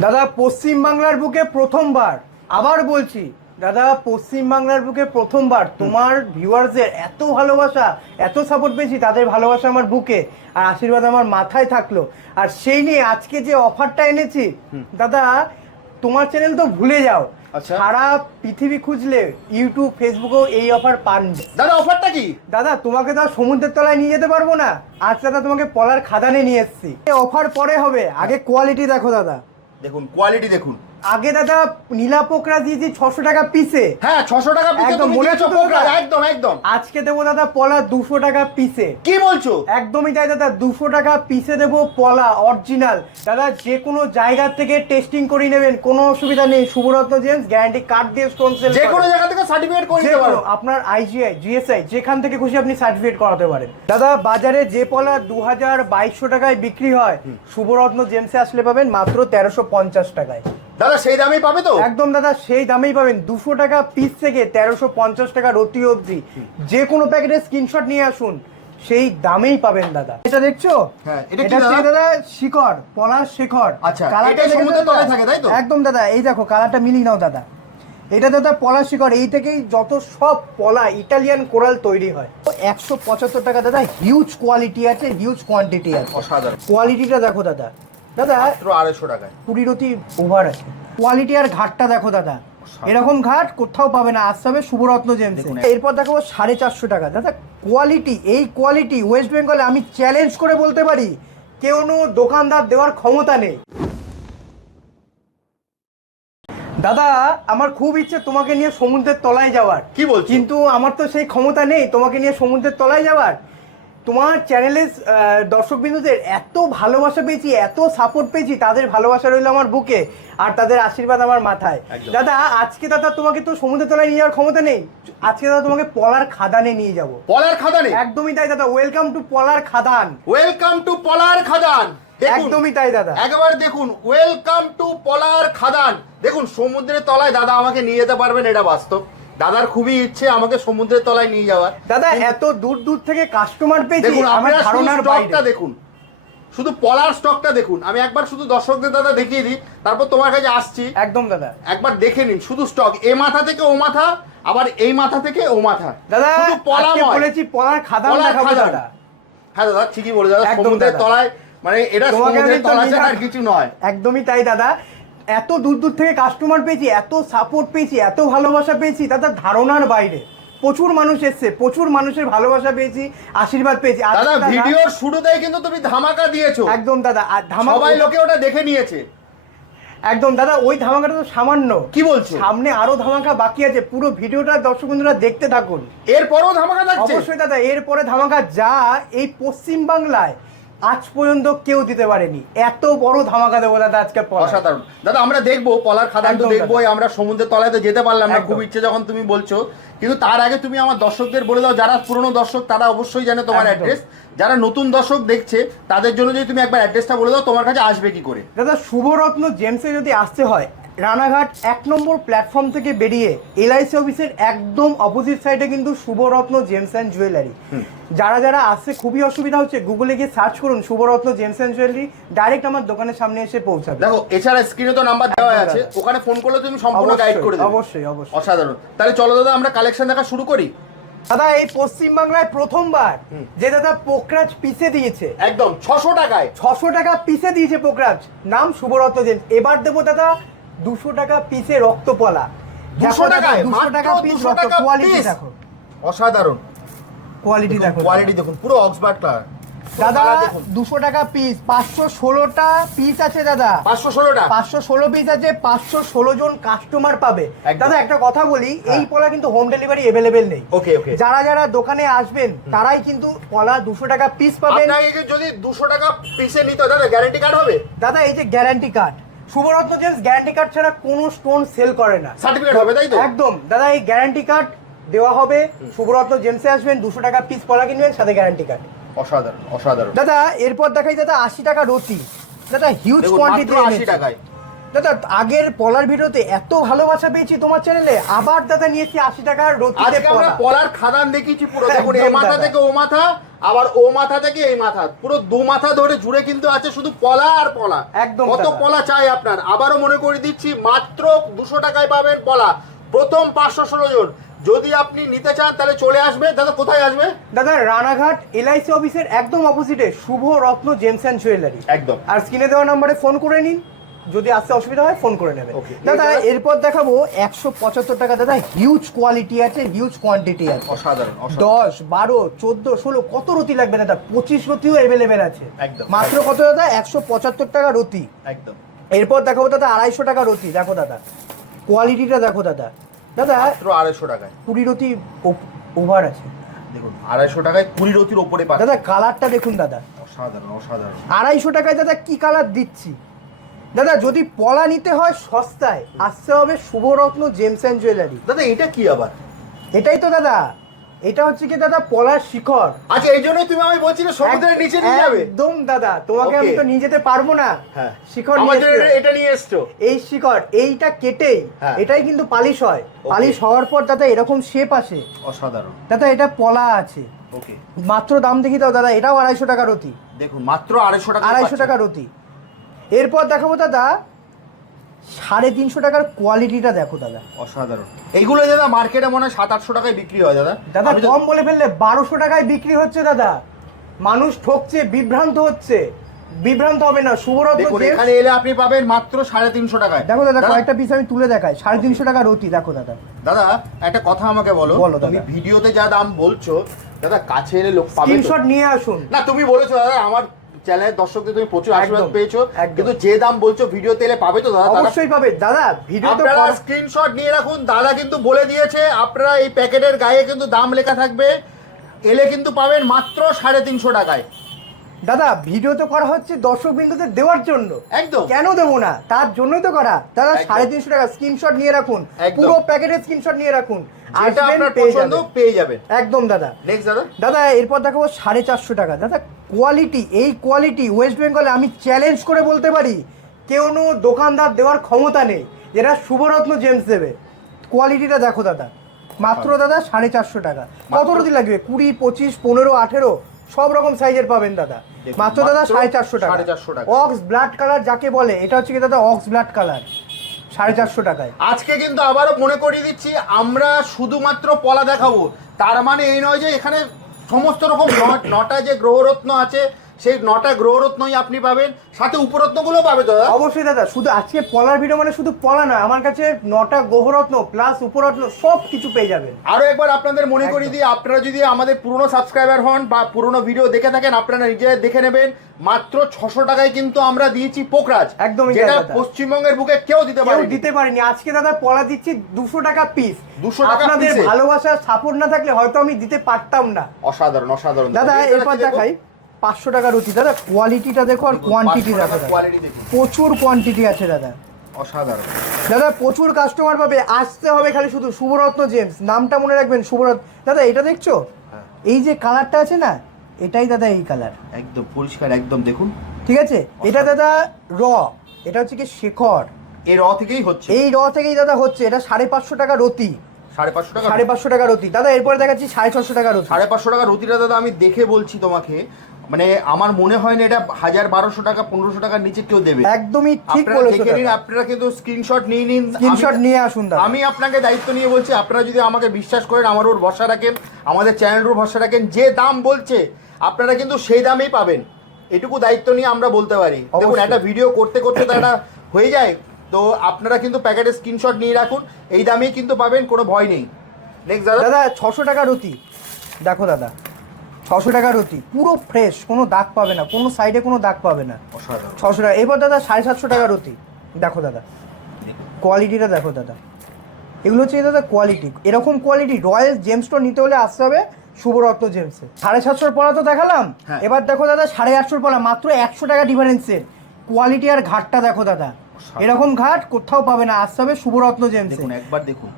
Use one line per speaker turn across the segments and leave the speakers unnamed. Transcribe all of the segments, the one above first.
দাদা পশ্চিম বাংলার বুকে প্রথমবার আবার বলছি দাদা পশ্চিম বাংলার বুকে প্রথমবার তোমার ভিউয়ার্সের এত ভালোবাসা এত সাপোর্ট পেয়েছি তাদের ভালোবাসা আমার বুকে আর আশীর্বাদ আমার মাথায় থাকল। আর সেই নিয়ে আজকে যে অফারটা এনেছি দাদা তোমার চ্যানেল তো ভুলে যাও।
আচ্ছা।
সারা পৃথিবী খুঁজলে ইউটিউব ফেসবুকেও এই অফার পান।
দাদা অফারটা কি?
দাদা তোমাকে তো সমুদ্রের তলায় নিয়ে যেতে পারব না। আজ দাদা তোমাকে পলার খাদানে নিয়ে এসেছি। অফার পরে হবে। আগে কোয়ালিটি দেখো দাদা।
দেখুন কোয়ালিটি দেখুন।
আগে দাদা নীলা পোকরা দিয়েছি ছশো টাকা পিসে
হ্যাঁ ছশো টাকা পিসে
একদম মনে
পোকরা, একদম একদম।
আজকে দেবো দাদা পলা দুশো টাকা পিসে
কি বলছো?
একদমই তাই দাদা দুশো টাকা পিসে দেবো পলা অরিজিনাল দাদা যে কোনো জায়গা থেকে টেস্টিং করে নেবেন কোনো অসুবিধা নেই। শুভরত্ন জেন্স গ্যারান্টি কার্ড দিয়ে স্টোন সেল
যে কোনো জায়গা থেকে সার্টিফিকেট করে দিতে পারো।
আপনার আইজিআই জিএসআই যেখান থেকে খুশি আপনি সার্টিফিকেট করাতে পারেন। দাদা বাজারে যে পলা দু হাজার বাইশশো টাকায় বিক্রি হয় শুভরত্ন জেমসে আসলে পাবেন মাত্র তেরোশো পঞ্চাশ টাকায়।
দাদা সেই দামেই পাবে তো?
একদম দাদা সেই দামেই পাবেন। দুশো টাকা পিস থেকে তেরোশো পঞ্চাশ টাকা রতি অবধি। যে কোনো প্যাকেটের স্ক্রিনশট নিয়ে আসুন। সেই দামেই পাবেন দাদা। এটা দেখছ?
হ্যাঁ, এটা কি দাদা?
শিখর পলাশ শিখর।
আচ্ছা,
কালারটা
সমুদ্রের তলায় থাকে, তাই তো?
একদম দাদা এই দেখো কালারটা মিলিয়ে নাও দাদা। এটা দাদা পলাশ শিখর এই থেকেই যত সব পলা ইটালিয়ান কোরাল তৈরি হয়। একশো পঁচাত্তর টাকা দাদা হিউজ কোয়ালিটি আছে হিউজ কোয়ান্টিটি আছে।
অসাধারণ।
কোয়ালিটিটা দেখো দাদা। দাদা
আড়াইশো টাকায়।
কুড়ি রতি ওভার আছে। কোয়ালিটি আর ঘাটটা দেখো দাদা। এরকম ঘাট কোথাও পাবে না। আসতে হবে শুভরত্ন জেমস। এরপর দেখো সাড়ে চারশো টাকা। দাদা কোয়ালিটি এই কোয়ালিটি ওয়েস্ট বেঙ্গলে আমি চ্যালেঞ্জ করে বলতে পারি কেউ কোনো দোকানদার দেওয়ার ক্ষমতা নেই। দাদা আমার খুব ইচ্ছে তোমাকে নিয়ে সমুদ্রের তলায় যাওয়ার।
কি বলছো?
কিন্তু আমার তো সেই ক্ষমতা নেই তোমাকে নিয়ে সমুদ্রের তলায় যাওয়ার। তোমার চ্যানেলের দর্শক বিন্দুদের এত ভালোবাসা পেয়েছি এত সাপোর্ট পেয়েছি তাদের ভালোবাসা রইল আমার বুকে আর তাদের আশীর্বাদ আমার মাথায়। দাদা আজকে দাদা তোমাকে তো সমুদ্রের তলায় নিয়ে যাওয়ার ক্ষমতা নেই। আজকে দাদা তোমাকে পলার খাদানে নিয়ে যাব।
পলার খাদানে?
একদমই তাই দাদা welcome to Polar Khadan.
Welcome to Polar Khadan.
একদমই তাই দাদা।
একবার দেখুন ওয়েলকাম টু পলার খাদান। দেখুন সমুদ্রের তলায় দাদা আমাকে নিয়ে যেতে পারবেন এটা বাস্তব। দাদার খুবই ইচ্ছে আমাকে সমুদ্রের তলায় নিয়ে যাওয়ার।
দাদা এত দূর দূর থেকে কাস্টমার পেয়েছি
দেখুন
আমার
আপনারা শুধু
ধারণার বাইরে।
স্টকটা দেখুন। শুধু পলার স্টকটা দেখুন। আমি একবার শুধু দর্শকদের দাদা দেখিয়ে দিই তারপর তোমার কাছে আসছি।
একদম দাদা।
একবার দেখে নিন শুধু স্টক এ মাথা থেকে ও মাথা আবার এই মাথা থেকে ও মাথা।
দাদা
শুধু
আজকে
পলাময়
বলেছি পলার খাদান
পলার
দেখাবো
খাদান।
দাদা।
হ্যাঁ দাদা ঠিকই বলে দাদা
একদম
সমুদ্রের
দাদা।
তলায় মানে এটা
তোমাকে আমি
সমুদ্রের
তো
তলা ছাড়া আর কিছু নয়।
একদমই তাই দাদা। এত দূর দূর থেকে কাস্টমার পেয়েছি এত সাপোর্ট পেয়েছি এত ভালোবাসা পেয়েছি দাদা ধারণার বাইরে। প্রচুর মানুষ এসছে প্রচুর মানুষের ভালোবাসা পেয়েছি আশীর্বাদ পেয়েছি।
দাদা ভিডিওর শুরুতেই কিন্তু তুমি ধামাকা দিয়েছ।
একদম দাদা আর ধামাকা
সবাই লোকে ওটা দেখে নিয়েছে।
একদম দাদা ওই ধামাকাটা তো সামান্য।
কি বলছো?
সামনে আরও ধামাকা বাকি আছে পুরো ভিডিওটা দর্শক বন্ধুরা দেখতে থাকুন।
এরপরও ধামাকা থাকছে?
অবশ্যই দাদা এরপরে ধামাকা যা এই পশ্চিম বাংলায় আজ পর্যন্ত কেউ দিতে পারেনি। এত বড় ধামাকা দেবো দাদা আজকে
অসাধারণ। দাদা আমরা দেখব পলার খাদান তো
একদম
দেখব আমরা সমুদ্রের তলায় তো যেতে পারলাম না খুব ইচ্ছে যখন তুমি বলছো। কিন্তু তার আগে তুমি আমার দর্শকদের বলে দাও যারা পুরনো দর্শক তারা অবশ্যই জানে তোমার অ্যাড্রেস। যারা নতুন দর্শক দেখছে তাদের জন্য যদি তুমি একবার অ্যাড্রেসটা বলে দাও তোমার কাছে আসবে কি করে?
দাদা শুভরত্ন জেমসে যদি আসতে হয় রানাঘাট এক নম্বর প্ল্যাটফর্ম থেকে বেরিয়ে এলআইসি অফিসের একদম অপোজিট সাইডে কিন্তু শুভরত্ন জেমস অ্যান্ড জুয়েলারি। যারা যারা আসছে খুবই অসুবিধা হচ্ছে গুগলে গিয়ে সার্চ করুন Shubharatna gems and jewellery direct আমার দোকানের সামনে এসে পৌঁছাবে।
দেখো এছাড়া স্ক্রিনে তো নাম্বার দেওয়া আছে। ওখানে ফোন করলে তুমি সম্পূর্ণ গাইড করে দেবে।
অবশ্যই অবশ্যই।
অসাধারণ। তাহলে চলো দাদা আমরা কালেকশন দেখা শুরু করি।
দাদা এই পশ্চিম বাংলায় প্রথমবার যে দাদা পোকরাজ পিসে দিয়েছে।
একদম ছশো টাকায়।
ছশো টাকা পিসে দিয়েছে পোকরাজ। নাম শুভরত্ন জেন এবার দেবো দাদা দুশো টাকা পিসে রক্তপলা।
দুশো টাকায়?
দুশো টাকা পিস রক্ত কোয়ালিটি দেখো।
অসাধারণ।
কোয়ালিটি দেখো।
কোয়ালিটি দেখুন পুরো অক্সবার্ড কালার
দাদা দুশো টাকা পিস পাঁচশো ষোলোটা পিস আছে দাদা।
পাঁচশো ষোলোটা?
পাঁচশো ষোলো পিস আছে পাঁচশো ষোলো জন কাস্টমার পাবে। দাদা একটা কথা বলি এই
হ্যাঁ।
পলা কিন্তু হোম ডেলিভারি এভেলেবেল নেই।
ওকে ওকে
যারা যারা দোকানে আসবেন তারাই কিন্তু পলা দুশো টাকা পিস পাবেন।
যদি দুশো টাকা পিসে নিতে দাদা গ্যারেন্টি কার্ড হবে?
দাদা এই যে guarantee card Shubharatna gems guarantee card ছাড়া কোনো স্টোন সেল করে না।
সার্টিফিকেট হবে তাই তো?
একদম। দাদা এই গ্যারান্টি কার্ড দেওয়া হবে। শুভরত্ন জেমসে আসবেন দুশো টাকা পিস পলা কিনবেন সাথে গ্যারান্টি কার্ড।
অসাধারণ অসাধারণ।
দাদা এরপর দেখাই দাদা আশি টাকা রতি দাদা হিউজ কোয়ান্টিটি
আশি টাকায়।
দাদা আগের পলার ভিডিওতে এত ভালোবাসা পেয়েছি তোমার চ্যানেলে আবার দাদা নিয়েছি আশি টাকার রতিতে
আজকে আমরা পলার খাদান দেখিয়েছি পুরো। দেখুন এ মাথা থেকে ও মাথা আবার ও মাথা থেকে এই মাথা। পুরো দু মাথা ধরে জুড়ে কিন্তু আছে শুধু পলা আর পলা।
একদম
কত। পলা চাই আপনার? আবারও মনে করে দিচ্ছি মাত্র দুশো টাকায় পাবেন পলা। প্রথম পাঁচশো ষোলো জন। যদি আপনি নিতে চান তাহলে চলে আসবে। দাদা কোথায় আসবে?
দাদা রানাঘাট এলআইসি অফিসের একদম অপোজিটে Subha Ratna gems and jewellery.
একদম।
আর স্ক্রিনে দেওয়া নম্বরে ফোন করে নিন। যদি আসতে অসুবিধা হয় ফোন করে নেবেন দাদা এরপর? দেখাবো একশো পঁচাত্তর টাকা। দাদা হিউজ কোয়ালিটি আছে হিউজ কোয়ান্টিটি আছে।
অসাধারণ
দশ বারো চোদ্দ ষোলো কত রতি লাগবে দাদা? পঁচিশ রতিও অ্যাভেলেবেল আছে।
একদম।
মাত্র কত দাদা? একশো পঁচাত্তর টাকা রতি।
একদম।
এরপর দেখাবো দাদা আড়াইশো টাকা রতি। দেখো দাদা কোয়ালিটিটা দেখো দাদা। দাদা
আড়াইশো টাকায়।
কুড়ি রতি ওভার আছে।
দেখুন আড়াইশো টাকায় কুড়ি রতির ওপরে
দাদা কালারটা দেখুন দাদা।
অসাধারণ অসাধারণ।
আড়াইশো টাকায় দাদা কি কালার দিচ্ছি? দাদা যদি পলা নিতে হয় সস্তায় আসতে হবে শুভরত্ন জেমস অ্যান্ড জুয়েলারি।
দাদা এটা কি আবার?
এটাই তো দাদা এটা হচ্ছে কি দাদা পলার শিখর।
আচ্ছা এই জন্যই তুমি আমি বলছি সমুদ্রের নিচে নিয়ে যাবে।
একদম দাদা তোমাকে আমি তো নিয়ে যেতে পারব না।
হ্যাঁ।
শিখর
জন্য এটা নিয়ে এসছো।
এই শিখর এইটা কেটেই
হ্যাঁ।
এটাই কিন্তু পালিশ হয়। পালিশ হওয়ার পর দাদা এরকম শেপ আসে।
অসাধারণ।
দাদা এটা পলা আছে।
ওকে
মাত্র দাম দেখি দাও দাদা এটাও আড়াইশো টাকা রতি।
দেখুন মাত্র আড়াইশো টাকা
আড়াইশো টাকা রতি। এরপর দেখাবো দাদা সাড়ে তিনশো টাকার কোয়ালিটিটা দেখো দাদা।
অসাধারণ। এইগুলো দাদা মার্কেটে মনে হয় সাত আটশো টাকায় বিক্রি হয় দাদা।
দাদা কম বলে ফেললে বারোশো টাকায় বিক্রি হচ্ছে দাদা। মানুষ ঠকছে বিভ্রান্ত হচ্ছে। বিভ্রান্ত হবে না শুভরত্ন
এখানে এলে আপনি পাবেন মাত্র সাড়ে তিনশো টাকায়।
দেখো দাদা কয়েকটা পিস আমি তুলে দেখাই। সাড়ে তিনশো টাকা রতি দেখো দাদা।
দাদা একটা কথা আমাকে বলো।
বলো।
তুমি ভিডিওতে যা দাম বলছো দাদা কাছে এলে লোক পাবে
স্ক্রিনশট নিয়ে আসুন।
না তুমি বলেছ দাদা আমার চ্যানেলের দর্শকদের তুমি প্রচুর আশীর্বাদ পেয়েছ। কিন্তু যে দাম বলছো ভিডিও তেলে পাবে তো দাদা?
অবশ্যই পাবে। দাদা ভিডিও তো
আপনারা স্ক্রিনশট নিয়ে রাখুন। দাদা কিন্তু বলে দিয়েছে আপনারা এই প্যাকেটের গায়ে কিন্তু দাম লেখা থাকবে। এলে কিন্তু পাবেন মাত্র সাড়ে তিনশো টাকায়।
দাদা ভিডিও তো করা হচ্ছে দর্শক বিন্দুদের দেওয়ার জন্য।
একদম।
কেন দেবো না? তার জন্যই তো করা। দাদা সাড়ে তিনশো টাকা স্ক্রিনশট নিয়ে রাখুন। পুরো প্যাকেটের স্ক্রিনশট নিয়ে রাখুন।
যেটা আপনার
পেয়ে
পছন্দ
যাবেন।
পেয়ে যাবেন।
একদম দাদা।
নেক্সট দাদা।
দাদা এরপর দেখাবো সাড়ে চারশো টাকা। দাদা কোয়ালিটি এই কোয়ালিটি ওয়েস্ট বেঙ্গলে আমি চ্যালেঞ্জ করে বলতে পারি কেউ কোনো দোকানদার দেওয়ার ক্ষমতা নেই। যেটা শুভরত্ন জেমস দেবে। কোয়ালিটিটা দেখো দাদা। মাত্র দাদা সাড়ে চারশো টাকা। কত রতি লাগবে? কুড়ি পঁচিশ পনেরো আঠেরো সব রকম সাইজের পাবেন দাদা। মাত্র দাদা সাড়ে চারশো টাকা
450 টাকা।
অক্স ব্লাড কালার যাকে বলে এটা হচ্ছে কি দাদা অক্স ব্লাড কালার সাড়ে চারশো টাকায়।
আজকে কিন্তু আবারও মনে করিয়ে দিচ্ছি আমরা শুধুমাত্র পলা দেখাবো। তার মানে এই নয় যে এখানে সমস্ত রকম নটা যে গ্রহরত্ন আছে সেই নটা গ্রহরত্নই আপনি পাবেন সাথে উপরত্নগুলো পাবে দাদা?
অবশ্যই দাদা শুধু আজকে পলার ভিডিও মানে শুধু পলা না আমার কাছে নটা গ্রহরত্ন প্লাস উপরত্ন সব কিছু পেয়ে যাবেন।
আরও একবার আপনাদের মনে করিয়ে দিই আপনারা যদি আমাদের পুরনো সাবস্ক্রাইবার হন বা পুরনো ভিডিও দেখে থাকেন আপনারা নিজে দেখে নেবেন মাত্র ছশো টাকায় কিন্তু আমরা দিয়েছি পোকরাজ
একদম
যেটা পশ্চিমবঙ্গের বুকে কেউ দিতে পারে
দিতে পারেনি। আজকে দাদা পলা দিচ্ছি দুশো টাকা পিস
দুশো টাকা
আপনাদের? ভালোবাসার সাপোর্ট না থাকলে হয়তো আমি দিতে পারতাম না।
অসাধারণ অসাধারণ।
দাদা এরপর দেখাই। পাঁচশো টাকা রুটি। দাদা কোয়ালিটিটা দেখো আর কোয়ান্টিটি দেখো।
কোয়ালিটি
প্রচুর কোয়ান্টিটি আছে দাদা।
অসাধারণ।
দাদা প্রচুর কাস্টমার পাবে। আসতে হবে খালি শুধু শুভরত্ন জেমস। নামটা মনে রাখবেন শুভরত্ন দাদা এটা দেখছ?
হ্যাঁ।
এই যে কালারটা আছে না এটাই দাদা এই কালার
একদম পরিষ্কার একদম দেখুন।
ঠিক আছে? এটা দাদা র। এটা হচ্ছে কি শেখর।
এই র থেকেই হচ্ছে।
এই র থেকেই দাদা হচ্ছে। এটা সাড়ে পাঁচশো টাকা রতি
সাড়ে পাঁচশো টাকা
সাড়ে পাঁচশো টাকা রতি দাদা এরপরে দেখাচ্ছি সাড়ে ছশো টাকা রতি
সাড়ে পাঁচশো টাকা রতিটা দাদা আমি দেখে বলছি তোমাকে। মানে আমার মনে হয় না এটা হাজার বারোশো টাকা পনেরোশো টাকার নিচে কেউ দেবে।
একদমই ঠিক
দেখে নিন আপনারা কিন্তু স্ক্রিনশট নিয়ে নিন।
স্ক্রিনশট নিয়ে আসুন
আমি আপনাকে দায়িত্ব নিয়ে বলছি আপনারা যদি আমাকে বিশ্বাস করেন আমার ওর ভরসা রাখেন আমাদের চ্যানেলের ভরসা রাখেন যে দাম বলছে আপনারা কিন্তু সেই দামেই পাবেন। এটুকু দায়িত্ব নিয়ে আমরা বলতে পারি। দেখুন একটা ভিডিও করতে করতে তো একটা হয়ে যায়। তো আপনারা কিন্তু প্যাকেটের স্ক্রিনশট নিয়ে রাখুন এই দামেই কিন্তু পাবেন কোনো ভয় নেই। নেক্সট দাদা।
দাদা ছশো টাকা রতি দেখো দাদা। ছশো টাকা রতি পুরো ফ্রেশ কোনো দাগ পাবে না কোনো সাইডে কোনো দাগ পাবে না। ছশো টাকা এবার দাদা সাড়ে সাতশো টাকা রতি দেখো দাদা কোয়ালিটিটা দেখো দাদা। এগুলো হচ্ছে দাদা কোয়ালিটি এরকম কোয়ালিটি রয়্যাল জেমসটা নিতে হলে আসতে হবে শুভরত্ন জেমসে সাড়ে সাতশোর পড়া তো দেখালাম।
হ্যাঁ।
এবার দেখো দাদা সাড়ে আটশোর পড়া মাত্র একশো টাকা ডিফারেন্সের কোয়ালিটি আর ঘাটটা দেখো দাদা। এরকম ঘাট কোথাও পাবে না আসতে হবে শুভরত্ন জেমসে
দেখুন একবার দেখুন।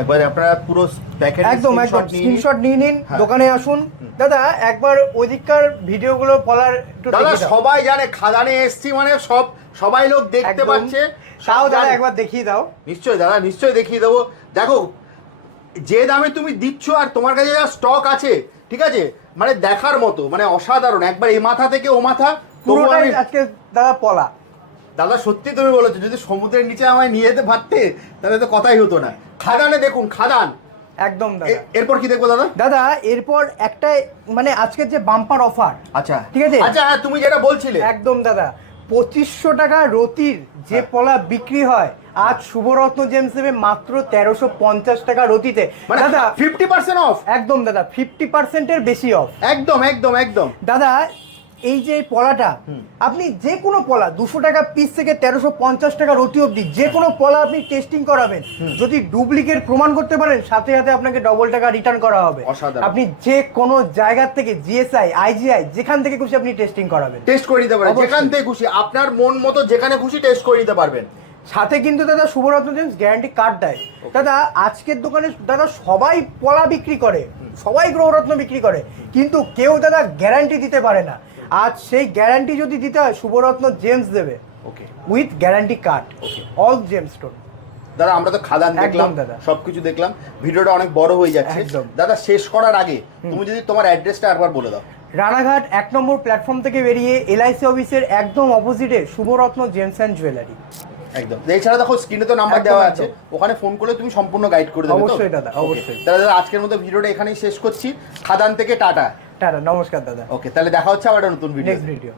একবার আপনারা পুরো প্যাকেট
একদম একদম। স্ক্রিনশট নিয়ে নিন
হ্যাঁ।
দোকানে আসুন। দাদা একবার ওদিককার ভিডিওগুলো বলার একটু
দাদা সবাই জানে খাদানে এসছি মানে সব সবাই লোক দেখতে পাচ্ছে।
তাও দাদা একবার দেখিয়ে দাও।
নিশ্চয়ই দাদা নিশ্চয়ই দেখিয়ে দেবো। দেখো যে দামে তুমি দিচ্ছ আর তোমার কাছে যা স্টক আছে ঠিক আছে? মানে দেখার মতো মানে অসাধারণ। একবার এই মাথা থেকে ও মাথা
পুরোটাই আজকে দাদা পলা।
দাদা সত্যি তুমি বলেছ যদি সমুদ্রের নিচে আমায় নিয়ে যেতে পারতে তাহলে তো কথাই হতো না। খাদানে দেখুন খাদান।
একদম দাদা।
এরপর কি দেখব দাদা?
দাদা এরপর একটা মানে আজকের যে বাম্পার অফার
আচ্ছা।
ঠিক আছে।
আচ্ছা হ্যাঁ তুমি যেটা বলছিলে।
একদম দাদা। পঁচিশশো টাকা রতির যে
হ্যাঁ।
পলা বিক্রি হয় আজ শুভরত্ন জেমস দেবে মাত্র তেরোশো পঞ্চাশ টাকা রতিতে।
মানে
দাদা
ফিফটি পার্সেন্ট অফ
একদম দাদা ফিফটি পার্সেন্টের বেশি অফ
একদম একদম একদম।
দাদা এই যে পলাটা আপনি যে কোনো পলা দুশো টাকা পিস থেকে তেরোশো পঞ্চাশ টাকা রতি অবধি যে কোনো পলা আপনি টেস্টিং করাবেন। যদি ডুপ্লিকেট প্রমাণ করতে পারেন সাথে সাথে আপনাকে ডবল টাকা রিটার্ন করা হবে। আপনি যে কোনো জায়গার থেকে জিএসআই আইজিআই যেখান থেকে খুশি আপনি টেস্টিং করাবেন।
টেস্ট করে দিতে পারবেন যেখান থেকে খুশি আপনার মন মতো যেখানে খুশি টেস্ট করে দিতে পারবেন।
সাথে কিন্তু দাদা শুভরত্ন জেমস গ্যারান্টি কার্ড দেয়। দাদা আজকের দোকানে দাদা সবাই পলা বিক্রি করে সবাই গ্রহরত্ন বিক্রি করে কিন্তু কেউ দাদা গ্যারান্টি দিতে পারে না। আজ সেই গ্যারান্টি যদি দিতে হয় শুভরত্ন জেমস দেবে।
Okay
with guarantee card all gems stone
দাদা আমরা তো খাদান দেখলাম। সবকিছু দেখলাম। ভিডিওটা অনেক বড় হয়ে যাচ্ছে। দাদা শেষ করার আগে তুমি যদি তোমার অ্যাড্রেসটা একবার বলে দাও।
রানাঘাট এক নম্বর প্ল্যাটফর্ম থেকে বেরিয়ে এলআইসি অফিসের একদম অপোজিটে শুভরত্ন জেমস অ্যান্ড জুয়েলারি
একদম। এছাড়া দেখো স্ক্রিনে তো নাম্বার দেওয়া আছে। ওখানে ফোন করলে তুমি সম্পূর্ণ গাইড করে দেবে
অবশ্যই দাদা, অবশ্যই।
দাদা আজকের মতো ভিডিওটা এখানেই শেষ করছি। খাদান থেকে টাটা।
টাটা নমস্কার দাদা।
ওকে তাহলে দেখা হচ্ছে আবার নতুন ভিডিও
নেক্সট ভিডিও